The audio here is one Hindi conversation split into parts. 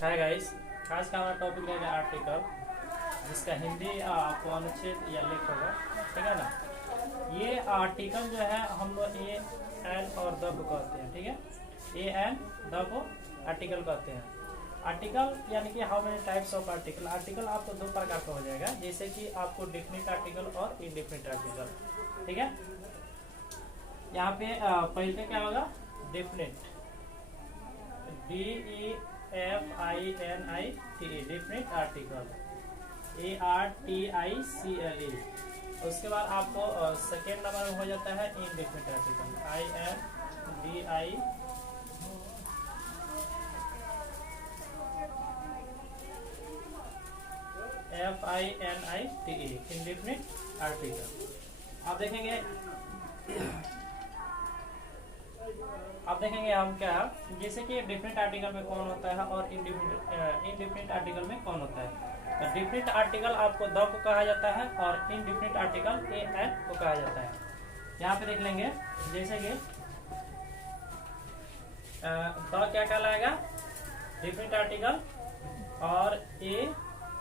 हाय गाइस, आज का हमारा टॉपिक रहेगा आर्टिकल, जिसका हिंदी आपको अनुच्छेद या लेख होगा। ठीक है ना। ये आर्टिकल जो है हम लोग ए एन और द को कहते हैं। ठीक है, ए एन द को आर्टिकल कहते हैं। आर्टिकल यानी कि how many types of article. Article आपको दो प्रकार का हो जाएगा, जैसे कि आपको डेफिनिट आर्टिकल और इनडेफिनिट आर्टिकल। ठीक है, यहाँ पे पहले क्या होगा, definite, DEFINIT, definite article, ARTICLE। उसके बाद आपको सेकेंड नंबर में हो जाता है indefinite article, INDIFINITE, indefinite article. आप देखेंगे हम क्या, जैसे कि डेफिनिट आर्टिकल में कौन होता है और इनडेफिनिट आर्टिकल में कौन होता है। तो डेफिनिट आर्टिकल आपको द को कहा जाता है और इनडेफिनिट आर्टिकल ए एन को कहा जाता है। यहाँ पे देख लेंगे, जैसे कि द क्या कहलाएगा, डेफिनिट आर्टिकल, और ए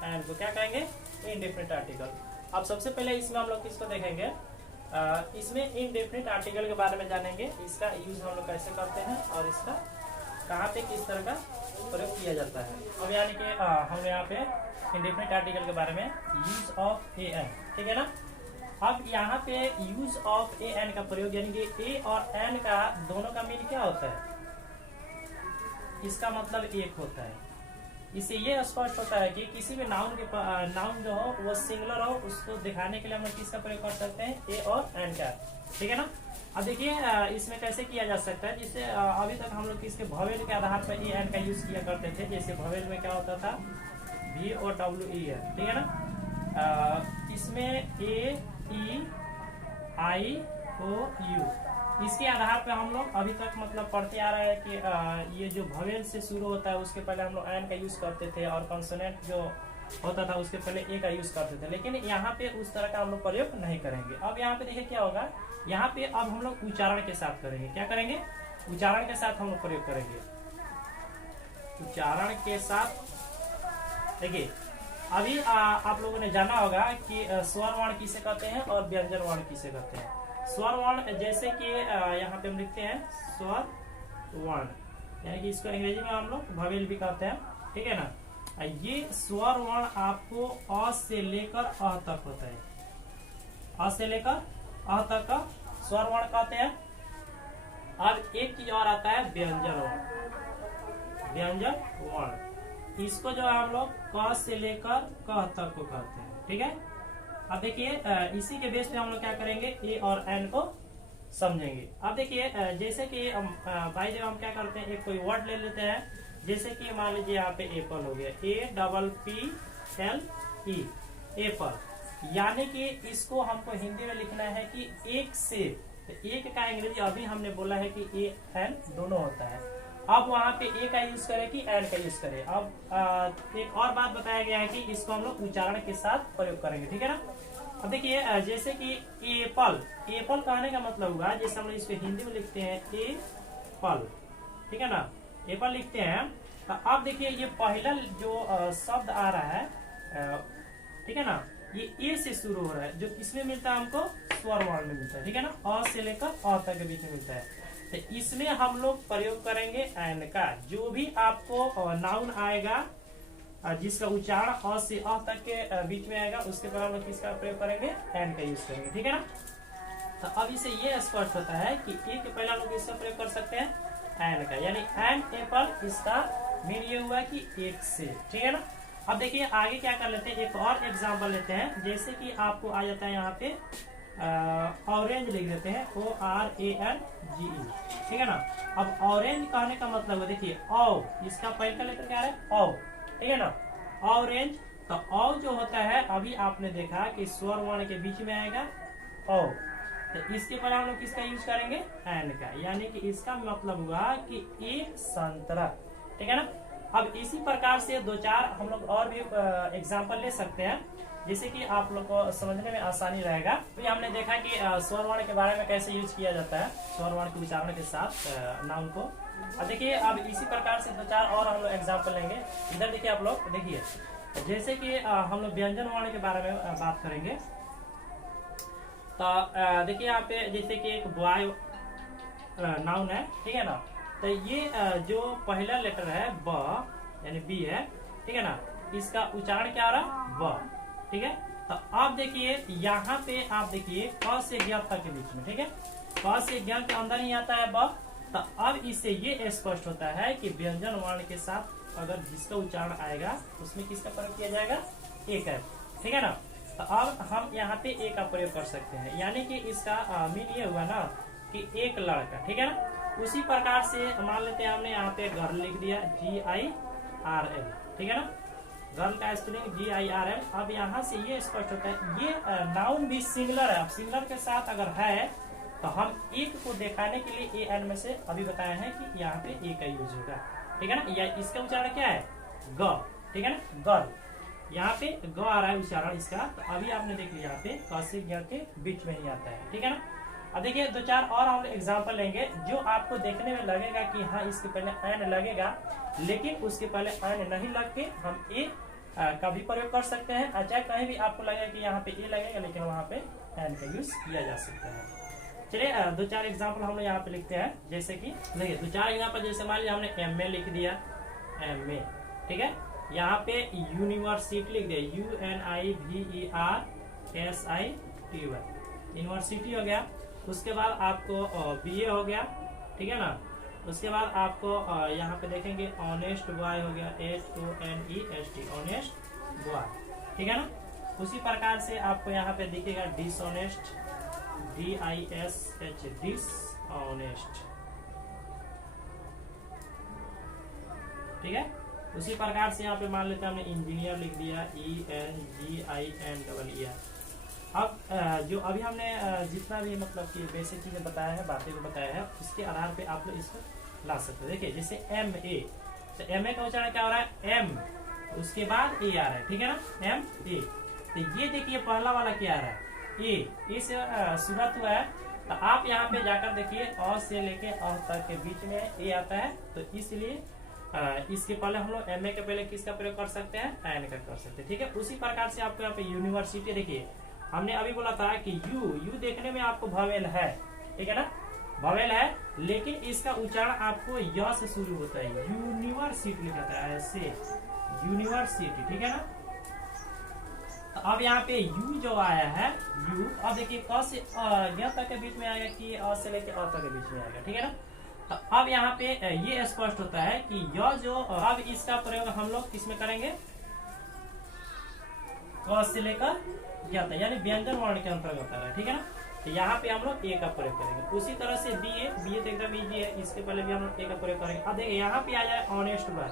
एन को क्या कहेंगे, इनडेफिनिट आर्टिकल। अब सबसे पहले इसमें हम लोग किसको देखेंगे, इसमें इनडेफिनिट आर्टिकल के बारे में जानेंगे, इसका यूज हम लोग कैसे करते हैं और इसका कहाँ पे किस तरह का प्रयोग किया जाता है। अब यानी कि हम यहाँ पे इनडेफिनिट आर्टिकल के बारे में यूज ऑफ ए एन। ठीक है ना। अब यहाँ पे यूज ऑफ ए एन का प्रयोग यानी कि ए और एन का दोनों का मीन क्या होता है, इसका मतलब एक होता है। इससे ये स्पष्ट होता है कि किसी भी नाउन के नाउन जो हो वो सिंगुलर हो, उसको दिखाने के लिए हम लोग किसका प्रयोग कर सकते हैं, ए और एन का। ठीक है ना। अब देखिए इसमें कैसे किया जा सकता है, जिससे अभी तक हम लोग किसके भवेल के आधार पर ए एन का यूज किया करते थे। जैसे भवेल में क्या होता था, V और WE है। ठीक है ना। इसमें AEIOU, इसके आधार पे हम लोग अभी तक मतलब पढ़ते आ रहे हैं कि ये जो भवेल से शुरू होता है उसके पहले हम लोग एन का यूज करते थे, और कॉन्सोनेंट जो होता था उसके पहले ए का यूज करते थे। लेकिन यहाँ पे उस तरह का हम लोग प्रयोग नहीं करेंगे। अब यहाँ पे देखिए क्या होगा, यहाँ पे अब हम लोग उच्चारण के साथ करेंगे। क्या करेंगे, उच्चारण के साथ हम लोग प्रयोग करेंगे। उच्चारण के साथ देखिए, अभी आप लोगों ने जाना होगा कि स्वर वर्ण किसे कहते हैं और व्यंजन वर्ण किसे कहते हैं। स्वर वर्ण जैसे कि यहाँ पे हम लिखते हैं स्वर वर्ण, यानी कि इसको अंग्रेजी में हम लोग भवेल भी कहते हैं। ठीक है ना। ये स्वर वर्ण आपको अ से लेकर अ तक होता है, अ से लेकर अ तक का स्वर वर्ण कहते हैं। अब एक चीज और आता है व्यंजन वर्ण, व्यंजन वर्ण, इसको जो हम लोग क से लेकर क तक को कहते हैं। ठीक है। अब देखिए इसी के बेस पे हम लोग क्या करेंगे, ए और एन को समझेंगे। अब देखिए जैसे कि भाई जब हम क्या करते हैं, एक कोई वर्ड ले लेते हैं, जैसे कि मान लीजिए यहाँ पे एप्पल हो गया, APPLE, एप्पल। यानी कि इसको हमको हिंदी में लिखना है कि एक से, एक का अंग्रेजी अभी हमने बोला है कि ए एन दोनों होता है। अब वहां पे ए का यूज करें कि एन का यूज करें। अब एक और बात बताया गया है कि इसको हम लोग उच्चारण के साथ प्रयोग करेंगे। ठीक है ना। अब देखिए जैसे कि एप्पल, एप्पल कहने का मतलब हुआ, जैसे हम लोग इसको हिंदी में लिखते हैं एप्पल। ठीक है ना, एप्पल लिखते हैं। तो अब देखिए ये पहला जो शब्द आ रहा है, ठीक है ना, ये ए से शुरू हो रहा है, जो इसमें मिलता है हमको स्वर वर्ण में मिलता है। ठीक है ना, अ से लेकर अ तक के बीच में मिलता है। तो इसमें हम लोग प्रयोग करेंगे एन का। जो भी आपको नाउन आएगा जिसका उच्चारण अ से अ तक के बीच में आएगा, उसके बाद हम लोग किसका प्रयोग करेंगे, एन का यूज करेंगे। ठीक है ना। तो अब इसे ये स्पष्ट होता है कि ए के पहले हम लोग इसका प्रयोग कर सकते हैं एन का, यानी एन एप्पल, इसका मीन ये हुआ कि एक से। ठीक है ना। अब देखिए आगे क्या कर लेते हैं, एक और एग्जाम्पल लेते हैं। जैसे कि आपको आ जाता है यहाँ पे ऑरेंज लिख देते हैं, ORANGE। ठीक है ना। अब ऑरेंज कहने का मतलब है, देखिए औ, इसका पहले का लेटर क्या है, औ। ठीक है ना, ऑरेंज। तो औ जो होता है, अभी आपने देखा कि स्वर वर्ण के बीच में आएगा औ, तो इसके पर हम लोग किसका यूज करेंगे, एन का, यानी कि इसका मतलब हुआ कि एक संतरा। ठीक है ना। अब इसी प्रकार से दो चार हम लोग और भी एग्जाम्पल ले सकते हैं, जिससे कि आप लोग को समझने में आसानी रहेगा। तो हमने देखा कि स्वर वर्ण के बारे में कैसे यूज किया जाता है, स्वर वर्ण के उच्चारण के साथ नाउन को अब देखिए, अब इसी प्रकार से 2-4 और हम लोग एग्जाम्पल लेंगे। इधर देखिए आप लोग, देखिए जैसे कि हम लोग व्यंजन वर्ण के बारे में बात करेंगे। तो देखिए यहाँ पे जैसे कि एक बॉय नाउन है, ठीक है ना। तो ये जो पहला लेटर है ब यानी बी है, ठीक है ना, इसका उच्चारण क्या हो रहा है, ब, ठीक है। तो अब देखिए यहाँ पे आप देखिए क से ज्ञ तक के बीच में, ठीक है, क से ज्ञ के अंदर ही आता है ब। तो अब इससे ये स्पष्ट होता है कि व्यंजन वर्ण के साथ अगर जिसका उच्चारण आएगा उसमें किसका प्रयोग किया जाएगा, एक है, ठीक है ना। तो अब हम यहाँ पे एक का प्रयोग कर सकते हैं, यानी कि इसका मीन ये हुआ ना कि एक लड़का, ठीक है ना। उसी प्रकार से मान लेते हैं हमने यहाँ पे गर्ल लिख दिया, GIRL, ठीक है ना, गर्ल का स्पेलिंग GIRL। अब यहाँ से ये स्पष्ट होता है ये नाउन भी सिंगुलर है। अब सिंगुलर के साथ अगर है तो हम एक को दिखाने के लिए AN में से अभी बताया है कि यहाँ पे एक का यूज होगा, ठीक है ना। या इसका उच्चारण क्या है, ग, ठीक है ना, गर्ल। यहाँ पे ग आ रहा है उच्चारण इसका। तो अभी आपने देख लिया यहाँ पे क से ज्ञ के बीच में ही आता है, ठीक है ना। अब देखिए 2-4 और हम एग्जाम्पल लेंगे जो आपको देखने में लगेगा कि हाँ इसके पहले एन लगेगा, लेकिन उसके पहले एन नहीं लग के हम ए का भी प्रयोग कर सकते हैं। अच्छा, कहीं भी आपको लगेगा कि यहाँ पे ए लगेगा लेकिन वहाँ पे एन का यूज किया जा सकता है। चलिए 2-4 एग्जाम्पल हम यहाँ पे लिखते हैं। जैसे कि देखिए 2-4 एग्जाम्पल, जैसे मान लिया हमने MA लिख दिया, MA, ठीक है। यहाँ पे यूनिवर्सिटी लिख दिया, UNIVERSITY, यूनिवर्सिटी हो गया। उसके बाद आपको BA हो गया, ठीक है ना। उसके बाद आपको यहाँ पे देखेंगे ऑनेस्ट बॉय हो गया, HONEST, ऑनेस्ट बॉय, ठीक है ना। उसी प्रकार से आपको यहाँ पे दिखेगा डिसऑनेस्ट, DISH, डिसऑनेस्ट, ठीक है। उसी प्रकार से यहाँ पे मान लेते हैं हमने इंजीनियर लिख दिया, ENGINER। अब जो अभी हमने जितना भी मतलब कि बेसिक चीजें बताया है, बातें को बताया है, इसके आधार पे आप लोग इसको ला सकते हो। देखिए जैसे MA, तो MA का उच्चारण क्या हो रहा है, M, उसके बाद A आ रहा है, ठीक है ना, MA। तो ये देखिए पहला वाला क्या आ रहा है, A से शुरुआत हुआ है। तो आप यहाँ पे जाकर देखिए अ से लेके अ तक के बीच में A आता है, तो इसलिए इसके पहले हम लोग MA के पहले किसका प्रयोग कर सकते हैं, एन का कर सकते हैं, ठीक है। उसी प्रकार से आपको यहाँ पे यूनिवर्सिटी, देखिए हमने अभी बोला था कि यू देखने में आपको भवेल है, ठीक है ना, भवेल है, लेकिन इसका उच्चारण आपको य से शुरू होता है, यूनिवर्सिटी लिखा है ऐसे, यूनिवर्सिटी, ठीक है ना। तो अब यहाँ पे यू जो आया है, यू, अब देखिए क से य तक के बीच में आएगा कि अ से लेके अ तक के बीच में आएगा, ठीक है ना। तो अब यहाँ पे ये स्पष्ट होता है कि य जो, अब इसका प्रयोग हम लोग किसमें करेंगे, क से लेकर य तक, यानी व्यंजन वर्ण के अंतर्गत होता है, ठीक है ना। तो यहाँ पे हम लोग ए का प्रयोग करेंगे। उसी तरह से BA तो एकदम इजी है, इसके पहले भी हम लोग ए का प्रयोग करेंगे। अब देखिए यहाँ पे आ जाए ऑनेस्ट बॉय,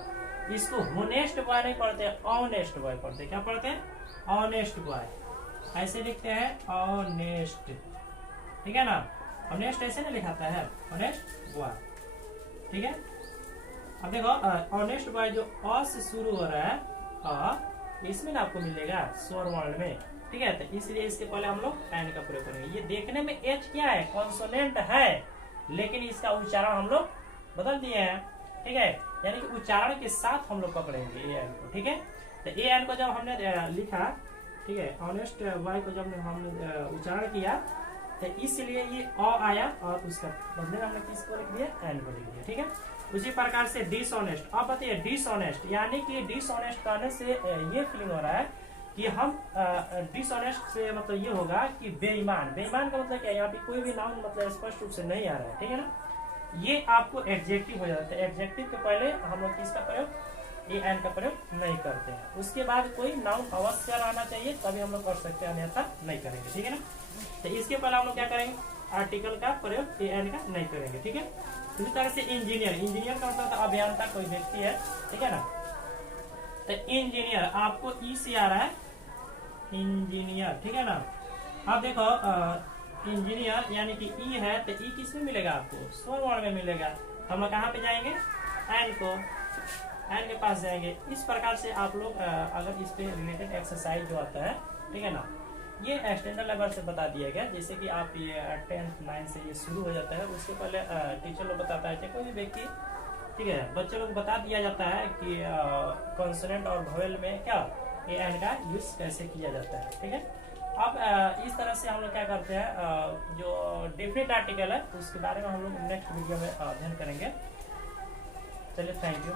इसको होनेस्ट बॉय नहीं पढ़ते, ऑनेस्ट बॉय पढ़ते, क्या पढ़ते हैं, ऑनेस्ट बॉय, ऐसे लिखते हैं ऑनेस्ट, ठीक है ना। ऑनेस्ट ऐसे नहीं लिखाता है, ऑनेस्ट बॉय, ठीक है। अब देखो ऑनेस्ट बॉय जो अ से शुरू हो रहा है, अ, इसमें ना आपको मिलेगा स्वर वर्ण में, ठीक है। तो इसलिए इसके पहले हम लोग एन का प्रयोग करेंगे। ये देखने में H क्या है, कॉन्सोनेंट है, लेकिन इसका उच्चारण हम लोग बदल दिए हैं, ठीक है, यानी कि उच्चारण के साथ हम लोग पकड़ेंगे एन को, ठीक है। तो एन को जब हमने लिखा, ठीक है, ऑनेस्ट वाई को जब हमने उच्चारण किया, तो इसलिए ये अ आया और उसका बदले हमने किसको लिख दिया, एन को लिख दिया, ठीक है। उसी प्रकार से डिसऑनेस्ट, अब बताइए डिसऑनेस्ट, यानी कि डिसऑनेस्ट करने से ये फीलिंग हो रहा है कि हम डिसऑनेस्ट से मतलब ये होगा कि बेईमान, बेईमान का मतलब क्या है, यहाँ पे कोई भी नाउन मतलब स्पष्ट रूप से नहीं आ रहा है, ठीक है ना। ये आपको एडजेक्टिव हो जाता है, एडजेक्टिव के पहले हम लोग किसका प्रयोग, एन का प्रयोग नहीं करते हैं। उसके बाद कोई नाउन अवश्य रहना चाहिए, तभी हम लोग कर सकते हैं, अन्यथा नहीं करेंगे, ठीक है ना। तो इसके पहले हम लोग क्या करेंगे, आर्टिकल का प्रयोग एन का नहीं करेंगे, ठीक है। इसी तरह से इंजीनियर, इंजीनियर का मतलब अभियंता कोई व्यक्ति है, ठीक है ना। तो इंजीनियर आपको ई से आ रहा है, इंजीनियर, ठीक है ना। अब देखो इंजीनियर यानी कि ई है, तो ई किसमें मिलेगा आपको, स्वर वर्ण में मिलेगा। तो हम लोग कहाँ पे जाएंगे, एन को, एन के पास जाएंगे। इस प्रकार से आप लोग अगर इस पे रिलेटेड एक्सरसाइज जो आता है, ठीक है ना, ये स्टैंडर्ड लेवल से बता दिया गया। जैसे कि आप ये 10th 9th से ये शुरू हो जाता है, उसके पहले टीचर लोग बताता है, कोई भी व्यक्ति ठीक है, बच्चे लोग बता दिया जाता है कि कॉन्सोनेंट और वोवेल में क्या ए एन का यूज कैसे किया जाता है। ठीक है, अब इस तरह से हम लोग क्या करते हैं, जो डेफिनेट आर्टिकल है उसके बारे में हम लोग नेक्स्ट वीडियो में अध्ययन करेंगे। चलिए, थैंक यू।